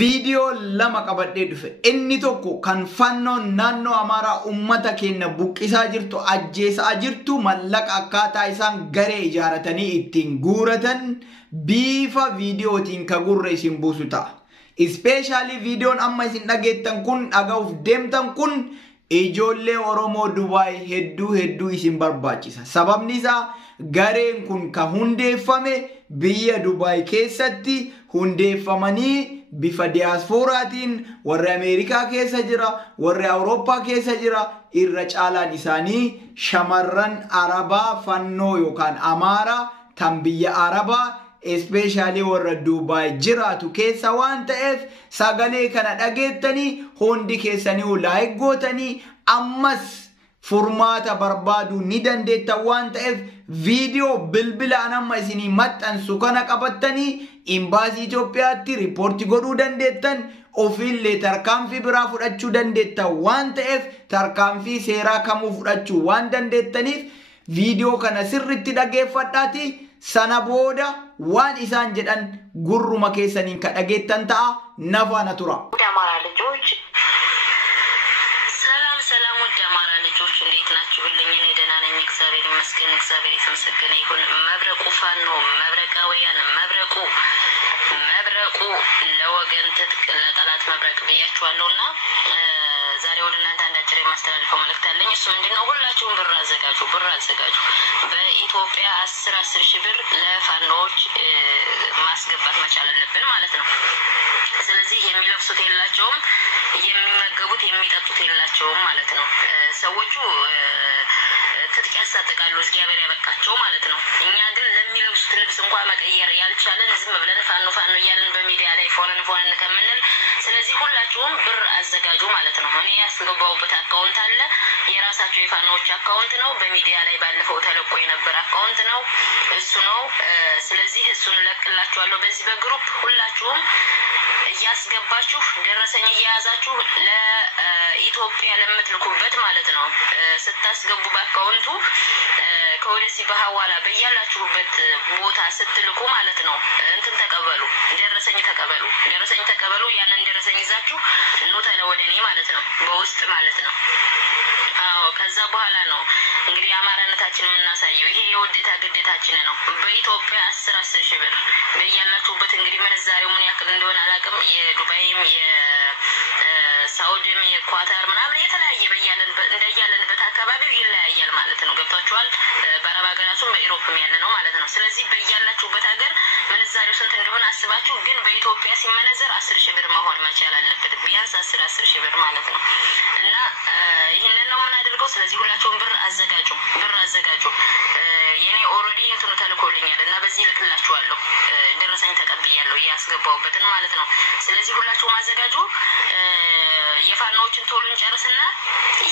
Video lama qabadhee dhufe inni tokko kan fannoo naannoo Amaaraa ummata keenya buqqisaa jirtu ajjeesaa jirtu mallaqa akkaataa isaan garee ijaaratanii ittiin guuratan bifa videootiin ka gurre isin buusu ta'a. Especially videoon amma isin dhageettan kun dhaga'uuf deemtan kun ijoollee Oromoo Dubaay hedduu isin barbaachisa. Sababni isaa gareen kun ka hundeeffame biyya Dubaay keessatti hundeeffamanii bifa diasporaatiin warra Ameerikaa keessa jira, warra Awurooppaa keessa jira, irra caalaan isaanii shamarran Arabaa fannoo yookaan Amaaraa tan biyya Arabaa especially warra Dubaay jiraatu keessa waan ta'eef sagalee kana dhageettanii hundi keessanii like gootanii ammas furmaata barbaadu ni dandeetta waan ta'eef video bilbilaan amma isinii maxxansu kana qabattanii imbaasii Itoophiyaatti riipoortii godhuu dandeettan ofiillee tarkaanfii biraa fudhachuu dandeetta waan ta'eef tarkaanfii seeraa kamuu fudhachuu waan dandeettaniif video kana sirriitti dhageeffadhaati sana booda waan isaan jedhan gurruma keessaniin ka dhageettan ta'a nafaana tura. ሰላም ወደ አማራ ልጆች እንዴት ናችሁ? ሁሉኝ እኔ ደህና ነኝ፣ እግዚአብሔር ይመስገን። እግዚአብሔር የተመሰገነ ይሁን። መብረቁ ፋኖ መብረቃውያን መብረቁ ለወገን ትጥቅ ለጠላት መብረቅ ብያችኋለሁና ዛሬ ወደ እናንተ አንዳጭር የማስተላልፈው መልእክት አለኝ። እሱ ምንድነው? ሁላችሁም ብር አዘጋጁ። በኢትዮጵያ 10 ሺህ ብር ለፋኖች ማስገባት መቻል አለብን ማለት ነው። ስለዚህ የሚለብሱት የላቸውም፣ የሚመገቡት የሚጠጡት የላቸውም ማለት ነው። ሰዎቹ ትጥቅ ያሳጥቃሉ፣ እግዚአብሔር ያበቃቸው ማለት ነው። እኛ ግን ለሚለብሱት ልብስ እንኳን መቀየር ያልቻለን ዝም ብለን ፋኖ እያልን በሚዲያ ላይ ፎነን ከምንል ስለዚህ ሁላችሁም ብር አዘጋጁ ማለት ነው። እኔ ያስገባውበት አካውንት አለ፣ የራሳቸው የፋኖች አካውንት ነው። በሚዲያ ላይ ባለፈው ተለቆ የነበር አካውንት ነው፣ እሱ ነው። ስለዚህ እሱን ለቅላችኋለሁ በዚህ በግሩፕ ሁላችሁም እያስገባችሁ ደረሰኝ እያያዛችሁ ለኢትዮጵያ ለምትልኩበት ማለት ነው። ስታስገቡ በአካውንቱ ከወደዚህ በሐዋላ በያላችሁበት ቦታ ስትልኩ ማለት ነው እንትን ተቀበሉ፣ ደረሰኝ ተቀበሉ። ያንን ደረሰኝ ይዛችሁ ኑ ተለወለኔ ማለት ነው፣ በውስጥ ማለት ነው። አዎ ከዛ በኋላ ነው እንግዲህ አማራነታችን የምናሳየው። ይሄ የውዴታ ግዴታችን ነው። በኢትዮጵያ 10 ሺህ ብር በያላችሁበት እንግዲህ ምንዛሬው ምን ያክል እንደሆነ አላውቅም። የዱባይም የሳውዲም የኳታር ምናምን የተለያየ እንደያለንበት አካባቢው ይለያያል ማለት ነው። ገብታችኋል? በአረብ ሀገራቱም በኢሮፕም ያለ ነው ማለት ነው። ስለዚህ በያላችሁበት ሀገር ምንዛሬው ስንት እንደሆነ አስባችሁ ግን በኢትዮጵያ ሲመነዘር 10 ሺህ ብር መሆን መቻል አለበት። ቢያንስ 10 ሺህ ብር ማለት ነው። እና ይሄንን ነው ምን አድርገው። ስለዚህ ሁላችሁም ብር አዘጋጁ። የኔ ኦሬዲ እንትኑ ተልኮልኛል እና በዚህ ልክላችኋለሁ። ደረሰኝ ተቀብያለሁ ያስገባውበትን ማለት ነው። ስለዚህ ሁላችሁም አዘጋጁ። የፋኖችን ቶሎ እንጨርስና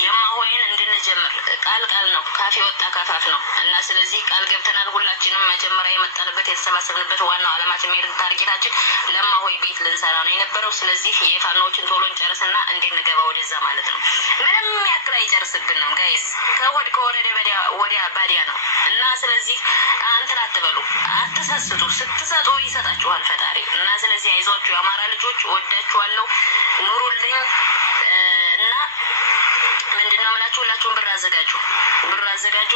የማሆይን እንድንጀምር ቃል ነው፣ ካፌ ወጣ ካፋፍ ነው እና ስለዚህ ቃል ገብተናል። ሁላችንም መጀመሪያ የመጣንበት የተሰባሰብንበት ዋናው ዓላማችን ሜሪት ታርጌታችን ለማሆይ ቤት ልንሰራ ነው የነበረው። ስለዚህ የፋኖችን ቶሎ እንጨርስና እንድንገባ ወደዛ ማለት ነው። ምንም ያክል አይጨርስብንም ጋይስ፣ ከወረደ ወዲያ ባዲያ ነው እና ስለዚህ አንተን አትበሉ፣ አትሰስቱ። ስትሰጡ ይሰጣችኋል ፈጣሪ እና ስለዚህ አይዟችሁ የአማራ ልጆች፣ ወዳችኋለሁ፣ ኑሩልኝ እና ምንድነው የምላችሁ? ሁላችሁም ብር አዘጋጁ።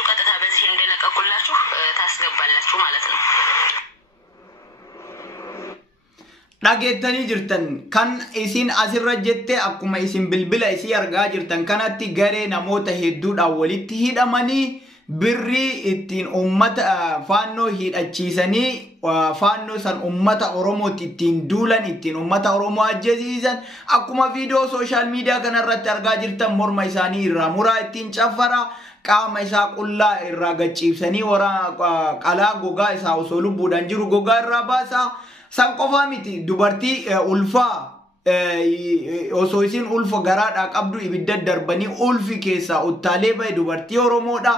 ቀጥታ በዚህ እንደለቀቁላችሁ ታስገባላችሁ ማለት ነው። dhageettanii jirtan kan isin asirra jette akkuma isin bilbila isii argaa jirtan kanatti garee namoota hedduudhaan walitti hidhamanii birrii ittiin ummata faannoo hidhachiisanii faannoo san ummata Oromootti ittiin duulan, ittiin ummata Oromoo ajjeesiisan akkuma viidiyoo sooshaal miidiyaa kanarratti argaa jirtan morma isaanii irraa muraa ittiin caffaraa qaama isaa qullaa irraa gachiibsanii qalaa gogaa isaa osoo lubbuudhaan jiru gogaa irraa baasaa. San qofaa miti dubartii ulfaa osoo isin ulfa garaadhaa qabdu ibidda darbanii ulfi keessaa uttaalee bahe dubartii Oromoodha.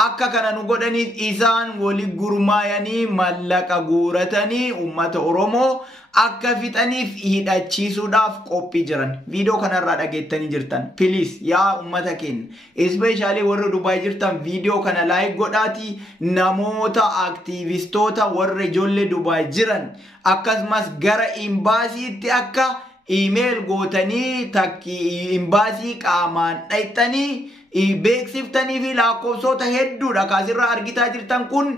Akka kana nu godhaniif isaan wali gurmaayanii mallaqa guuratanii ummata Oromoo akka fixaniif hidhachiisuudhaaf qophii jiran. Viidiyoo kanarraa dhageettanii jirtan. Please yaa ummata keenya, especially warra Dubaay jirtan viidiyoo kana like godhaati. Namoota aktiivistoota warra ijoollee Dubaay jiran akkasumas gara imbaasiitti akka email gootanii takki imbaasii qaamaan dhayxanii beeksiftanii fi lakkoofsota hedduudha kaasirraa argitaa jirtan kun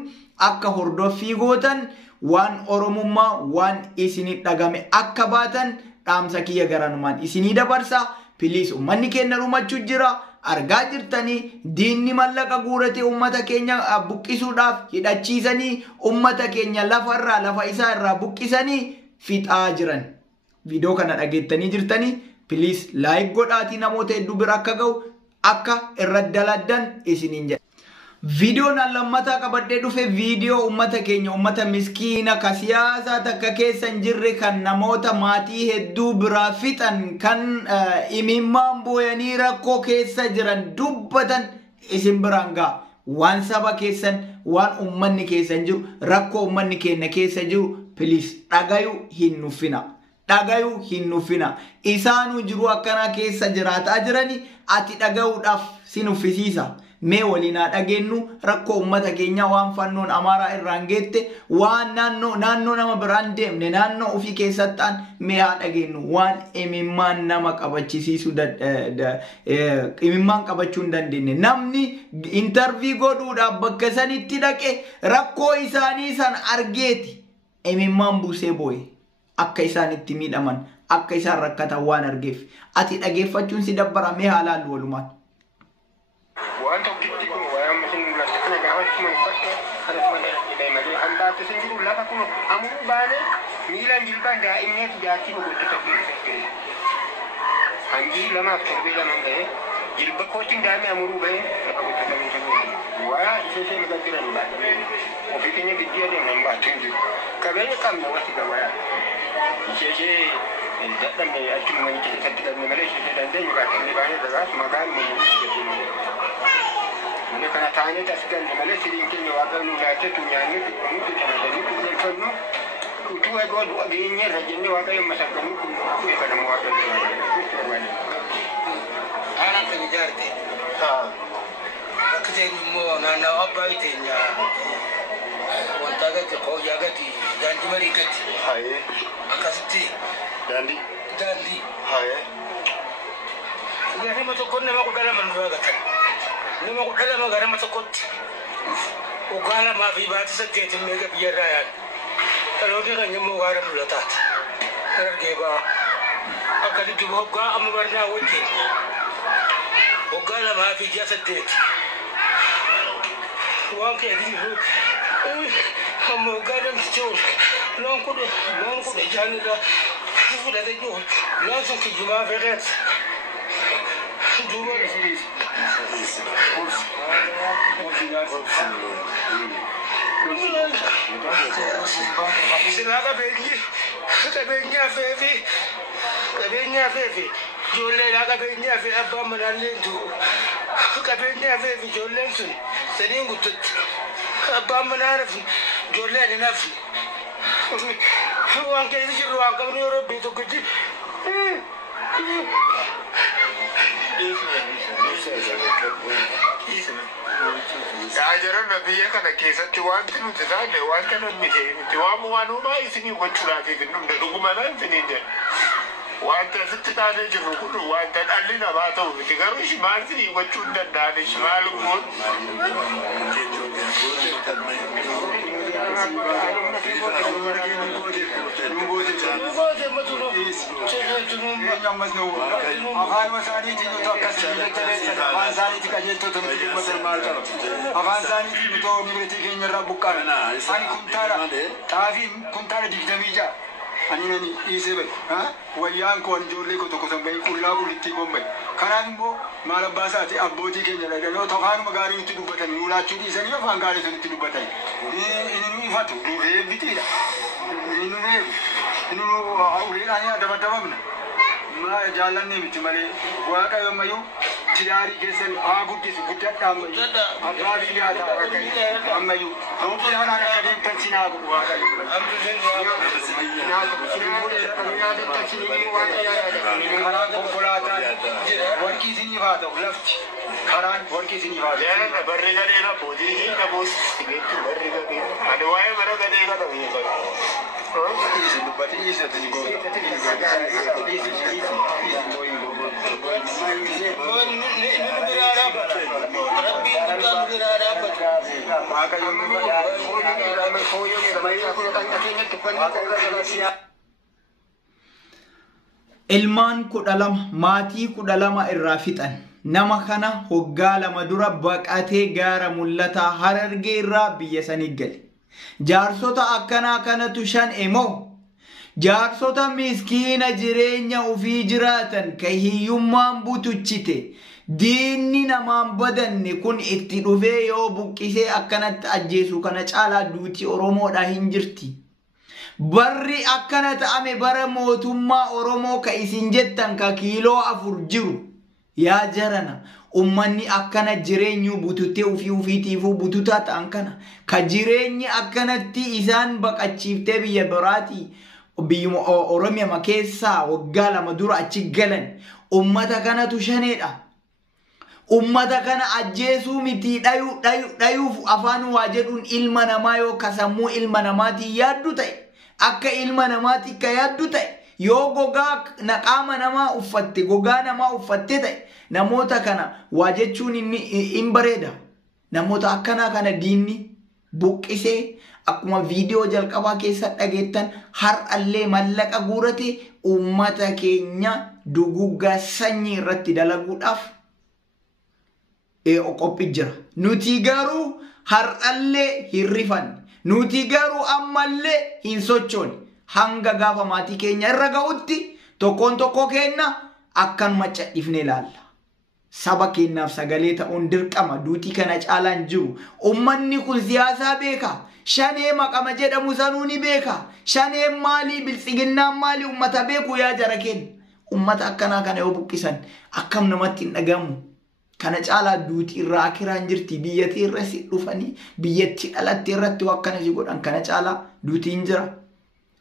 akka hordoffii gootan waan oromummaa waan isinii dhagame akka baatan dhaamsa kiyya garanumaan isinii dabarsa. Please ummanni keenya dhumachuu jira argaa jirtanii diinni mallaqa guurate ummata keenya buqqisuudhaaf hidhachiisanii ummata keenya lafarraa lafa isaa irraa buqqisanii fixaa jiran. Video kana dhageettanii jirtanii please like godhaatii namoota hedduu bira akka ga'u akka irra daladdan isiniin jedha. Video nan lammata qabadhee dhufe video ummata keenya ummata miskiina ka siyaasa takka keessa hin jirre kan namoota maatii hedduu biraa fixan kan imimmaan booyanii rakkoo keessa jiran dubbatan isin biraan ga'a. Waan saba keessan waan ummanni keessan jiru rakkoo ummanni keenya keessa jiru please dhagayu hin nuffina. Dhagayu hin nuffina. Isaanuu jiru akkana keessa jiraataa jirani ati dhagayuudhaaf si nuffisiisa. Mee waliin dhageenyu rakkoo ummata keenya waan fannoon amaaraa irraan geette waan naannoo nama biraan deemne naannoo ofii keessattaan mee dhageenyu waan imimmaan nama qabachisiisu imimmaan qabachuu hin dandeenye namni intervii godhuudhaaf bakka sanitti dhaqe rakkoo isaanii san argeeti imimmaan buusee booye akka isaan itti miidhaman akka isaan rakkatan waan argeef ati dhageeffachuun si dabbara mee haalaallu walumaan. Milan jilbaan daa'imneetu jaartii boqottota keessatti hangi lama torbee lama ga'e jilba kootiin daa'imni amuruu ga'e lafa boqottota keessatti waa ishee miidhagina hin baate ofii keenya biyya deemna hin baatu hin jiru qabeenya qabna wati gabayaa ishee dadhabne achuma manicha keessatti dhabne malee ishee dandeenyu baatanii baanee dagaas maqaan mana kana taanee as galle malee siriin keenya waaqa nu laatetu nyaanni nuti kanadanii kuulalfannu utuu eegoon dhageenye irra jennee waaqayyo masakkanuu kun eegalamu waaqayyo aanaa kan ijaarte akka ta'e immoo naannawa abbaa teenya wanta gati hojii gati daandii marii gati akkasitti daandii nama tokkoon nama kudha lama nu gatan nama kudha lama garama tokkotti waggaa lamaa fi baatii saddeetiin meeqa biyyarraa yaadu. Kalootii kan yemmuu gaara mul'ataati. Kan argee ba'a. Akkasitti waggaa amma barnaa wajjin. Waggaa lamaa fi ji'a saddeeti. Waan keetii amma waggaa damsichi oolu. Loon kudha jaanirraa fudhate jiru. Loon sun kijjimaa feereet. Duuba Sila kabenya fefi jolle la kabenya fe abba manallen tu kabenya fefi jollen sun sedin gutut abba manarf jolle ne naf wan ke jiru wan ka ni robbi to kuji Ajaran nabiya kana keessatti wanti nuti taane waan kana miti nuti waanuma isinii gochuudhaaf ifinnum da dhuguma nan fininde wanta sitti taanee jiru kun wanta dhalli namaa ta'u miti garuu ishi maal isinii gochuu hin danda'an ishi maal goon Avanzani di betul universiti kenya rabukan. Ani kuntara digdamija. Ani nani isebe. Wayang kon jolle ko toko sambai kulla kulitti kombai. Kanan mo malabasa ati abboti kenya daga no tokan magari itu dubatan nula chudi sani afan gari itu dubatan. Ini ifatu dure bitira. Ini ule anya dapat ma jalan ni miti male waka yomayu tidari kesen agutti su gudda mai abadi ya ta kai amayu don ki hana ka kadin tancina go waka warki zini ba da left karaan warqii isin ifaatu. Jaalala barri galee na booddee na boos sibeetti barri galee ani waa'ee bara galee na dhabeeffatu. Isin dubbatii isa tuni goota. Ilmaan 12 maatii 12 irraa fixan nama kana hoggaa lama dura baqatee gaara mul'ataa Harargee irraa biyya sanii gale. Jaarsota akkanaa kanatu shan emoo jaarsota miskiina jireenya ofii jiraatan ka hiyyummaan butuchite diinni namaan badanne kun itti dhufee yoo buqqisee akkanatti ajjeesu kana caalaa duutii Oromoodhaa hin jirti. Barri akkana ta'ame bara mootummaa Oromoo ka isin jettan ka kiiloo 4 jiru yaa jarana ummanni akkana jireenyu bututee ufiitiifuu bututaa ta'an kana ka jireenyi akkanatti isaan baqachiiftee biyya biraati biyya Oromiyaa keessaa waggaa lama dura achi galan ummata kanatu shaneedha. Ummata kana ajjeesuu miti dhayuuf afaan waa jedhuun ilma namaa yoo kasammuu ilma namaatii yaaddu ta'e akka ilma namaatti ka yaaddu ta'e yoo gogaa naqaama namaa uffatte gogaa namaa uffatte ta'e namoota kana waa jechuun hin bareeda. Namoota akkanaa kana diinni buqqisee akkuma viidiyoo jalqabaa keessa dhageettan har'allee mallaqa guurate ummata keenya duguggaa sanyii irratti dalaguudhaaf qophii jira. Nuti garuu har'allee hin rifanne. Nuti garuu ammallee hin sochoone hanga gaafa maatii keenya irra ga'utti tokkoon tokko keenya akkanuma cadhifnee ilaalla. Saba keenyaaf sagalee ta'uun dirqama duutii kana caalaan jiru. Ummanni kun siyaasaa beeka. Shanee maqama jedhamu sanuu ni beeka. Shaneen maalii biltsiginnaan maalii ummata beeku yaa jara keenya. Ummata akkanaa kana yoo buqqisan akkam namatti hin dhagamu. Kana caalaa duutii irraa akiraan jirti biyyattii irra si dhufanii biyyatti dhalatte irratti akkana si godhan kana caalaa duutii hin jira.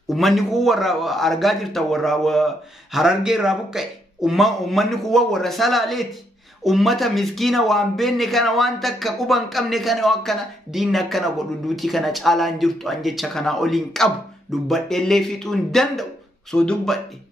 Ummanni kun warra argaa jirta warra Harargee irraa buqqa'e. Ummanni kun warra Salaaleeti. Ummata miskiina waan beenne kana waan takka quban qabne kana akkana diinni akkana godhu duutii kana caalaa hin jirtu an jecha kana oliin qabu dubbadheellee fixuu hin danda'u. So dubbadhe